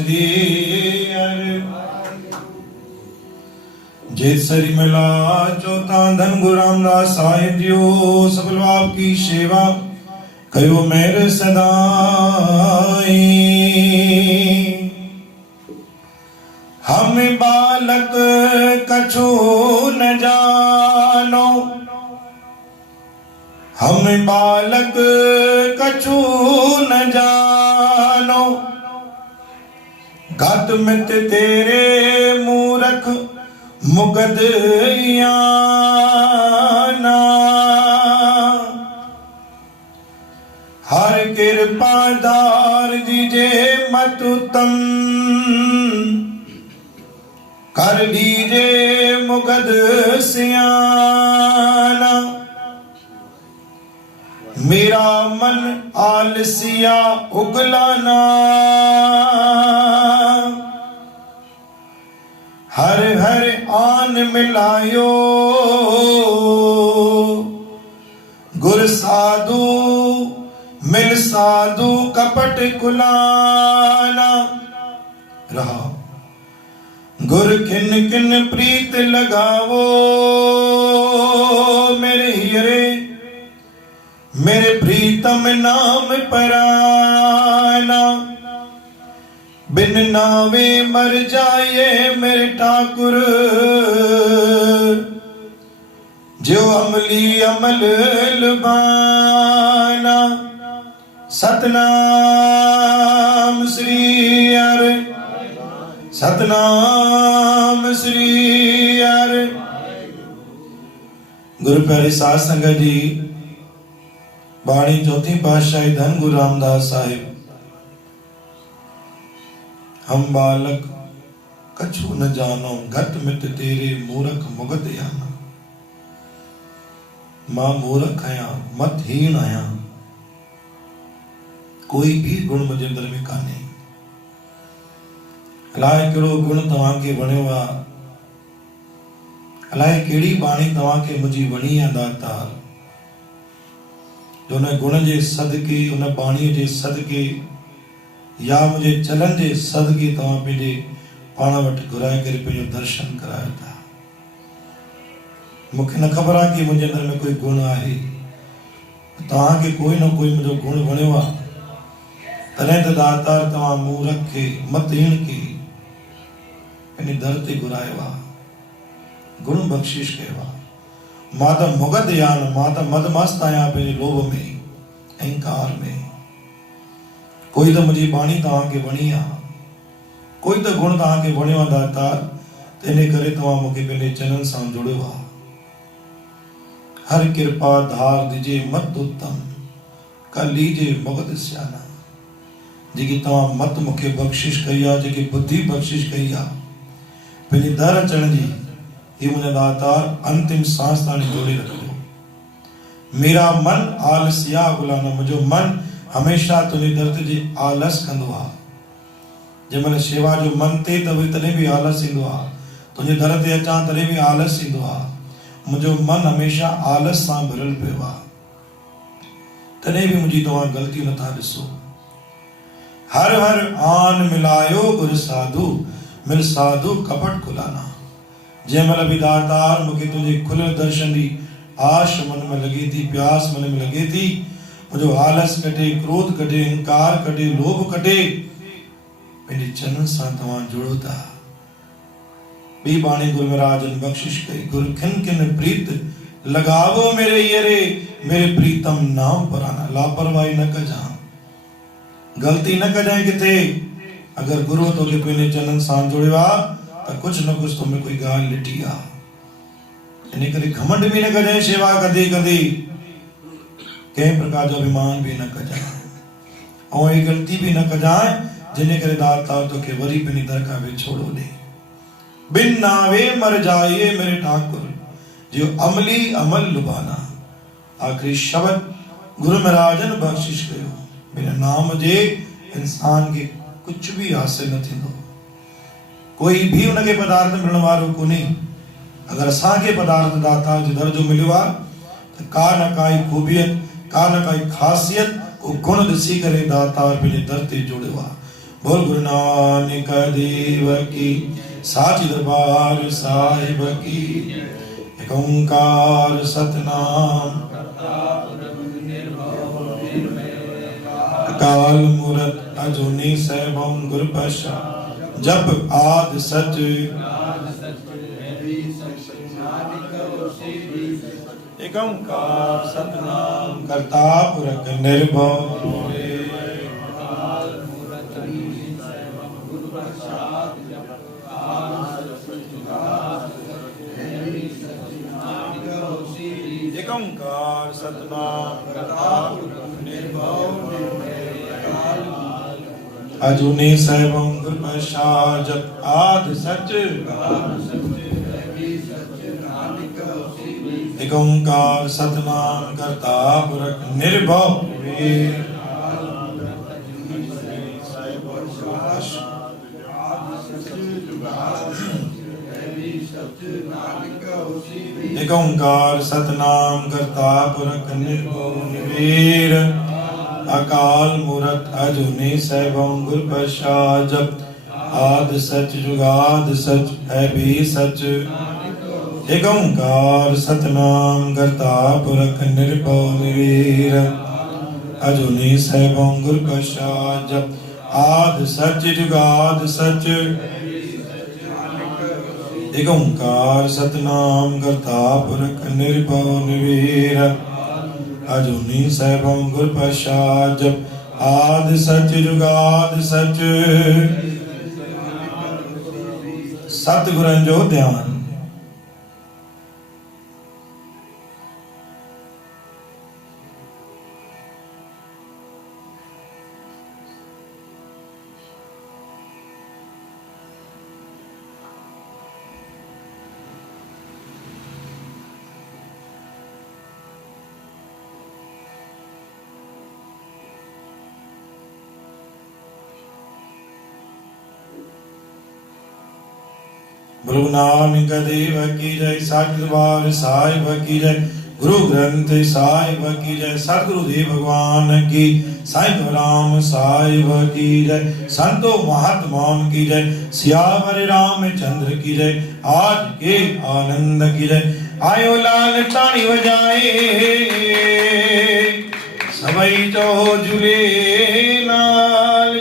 श्री हरि जेत सरी मिला चौथा धन गुरु रामदास साहिब जियो सफल आपकी सेवा कयो मेरे सदाई। हम बालक कछु न जानो, हम बालक कछु न जानो, गत मित तेरे मूरख मुगद याना। हर कृपा दार दीजे मत उत्तम, कर लीजे मुगद सियाना। मेरा मन आलसिया उगलाना, हर हर आन मिलायो गुर साधु मिल साधु कपट कुलाना। रहा गुर किन किन प्रीत लगावो मेरे हियरे, मेरे प्रीतम नाम पराना। बिन नावे मर जाए मेरे ठाकुर, जो अमली अमल लुभाना। सतनाम श्री हरि, सतनाम श्री हरि। गुरु प्यारे साध संगत जी, बाणी चौथी पातशाही धन गुरु रामदास साहिब। हम बालक कछु न जानो, घट मित तेरे मूरख मुगत याना। मां मूरख आया, मत हीन आया, कोई भी गुण मुझे अंदर में काने। अलाए कहिड़ो गुण तव्हांखे वणियो आहे, अलाए कहिड़ी बाणी तव्हांखे मुंहिंजी वणी आहे दातार, जो उन गुण जे सदके, उन बाणीअ जे सदके या मुझे चलन जे सदके तव्हां पंहिंजे पाण वटि घुराए करे पंहिंजो दर्शन करायो था। मूंखे न ख़बर आहे कि मुंहिंजे अंदर में कोई गुण आहे, तव्हांखे कोई न कोई मुंहिंजो गुण वणियो आहे, तॾहिं त दातार तव्हां मूरख खे मतहीन खे पंहिंजे दर ते घुरायो आहे, गुण बख़्शिश कयो आहे। मां त मुगद यान, मां त मदमस्त आहियां पंहिंजे लोभ में, अहंकार में। कोई त मुंहिंजी बाणी तव्हांखे वणी आहे, कोई त गुण तव्हांखे वणियो आहे दातार, तंहिंजे करे तव्हां मूंखे पंहिंजे चरणनि सां जुड़ियो आहे। हर कृपा धार दिजे मत उत्तम, कर लीजे मुगद सियाना। जेकी तव्हां मत मूंखे बख़्शिश कई आहे, जेकी बुद्धि बख़्शिश कई आहे पंहिंजे दर अचण जी, ये मुझे दातार अंतिम सांस ताणी जोड़े रखो। मेरा मन आलसिया गुलाना, मुझो मन हमेशा तुझे दर ते आलस कंदो आहे। जंहिंमहिल शेवा जो मन ते त तॾहिं बि आलस ईंदो आहे, तुंहिंजे दर ते अचां तॾहिं बि आलस ईंदो आहे। मुंहिंजो मन हमेशा आलस सां भरियल पियो आहे, तॾहिं बि मुंहिंजी तव्हां ग़लती नथा ॾिसो। हर हर आन मिलायो गुर साधु मिल साधु कपट कुलाना। जंहिंमहिल बि दातार मूंखे तुंहिंजे खुलियल दर्शन जी आश मन में लॻे थी, प्यास मन में लॻे थी, मुंहिंजो आलस कटे, क्रोध कटे, अहंकार कटे, लोभ कटे, पंहिंजे चरणनि सां तव्हां जुड़ो था। ॿी बाणी गुरु महाराज ने बख़्शिश कई, गुरु खिन खिन प्रीत लगावो मेरे हियरे, मेरे प्रीतम नाम पराना। लापरवाही न कजां, गलती न कजां किथे। अगर गुरु तोखे पंहिंजे चरणनि सां जुड़ियो आहे त कुछ न कुछ तो में कोई ॻाल्हि लिटी आहे। इन करे घमंड भी न कजांइ, शेवा कंदे कंदे कंहिं प्रकार जो अभिमान भी न कजांइ, ऐं ये गलती भी न कजांइ जिने करे दातार तोखे वरी पंहिंजी दरगाह में छोड़ो ॾे। बिन नावे मर जाइए मेरे ठाकुर, जो अमली अमल लुभाना। आखिरी शब्द गुरु महाराज ने बख़्शिश कयो, बिना नाम जे इंसान के कुछ भी हासिल न थींदो। कोई भी उनके पदार्थ मिलण वारो कोन्हे। अगर असांखे पदार्थ दाता जे दर जो मिलियो आहे त का न काई ख़ूबियत, का न काई ख़ासियत, को गुण ॾिसी करे दातार पंहिंजे दर ते जोड़ियो आहे। बोल गुरु नानक देव की, साच दरबार साहिब की। एक ओंकार सतनाम अकाल मूरत अजूनी सैभम गुर प्रसाद। जप आद सच एक ओंकार सतनाम करता पुरख निर्भव। एक ओंकार सतनाम करता पुरख निर्भव अजूनी सैभम गुर प्रसाद। जप आद सच एक ओंकार सतनाम करता पुरख निर्भव। एक ओंकार सतनाम करता पुरख निर्भव निवीर। अकाल मूरत अजूनी सैभम गुर प्रसाद। जप आद सच जुगाद सच है भी सच। एक ओंकार सतनाम करता पुरख निर्भव निवीर। अजूनी सैभम गुर प्रसाद। जप आद सच जुगाद सच। एक ओंकार सतनाम करता पुरख निर्भव निवीर। अजूनी सैभम गुर प्रसाद। जप आद सच जुगाद सच। सतगुरन जो ध्यान। गुरु नानक देव की जय। साच दरबार साहिब की जय। गुरु ग्रंथ साहिब की जय। सतगुरु देव भगवान की। साईं राम साहिब की जय। संतो महात्माओं की जय। सियावर रामचंद्र की जय। आज के आनंद की जय। आयो लाल ताड़ी बजाए सबई चो झूले।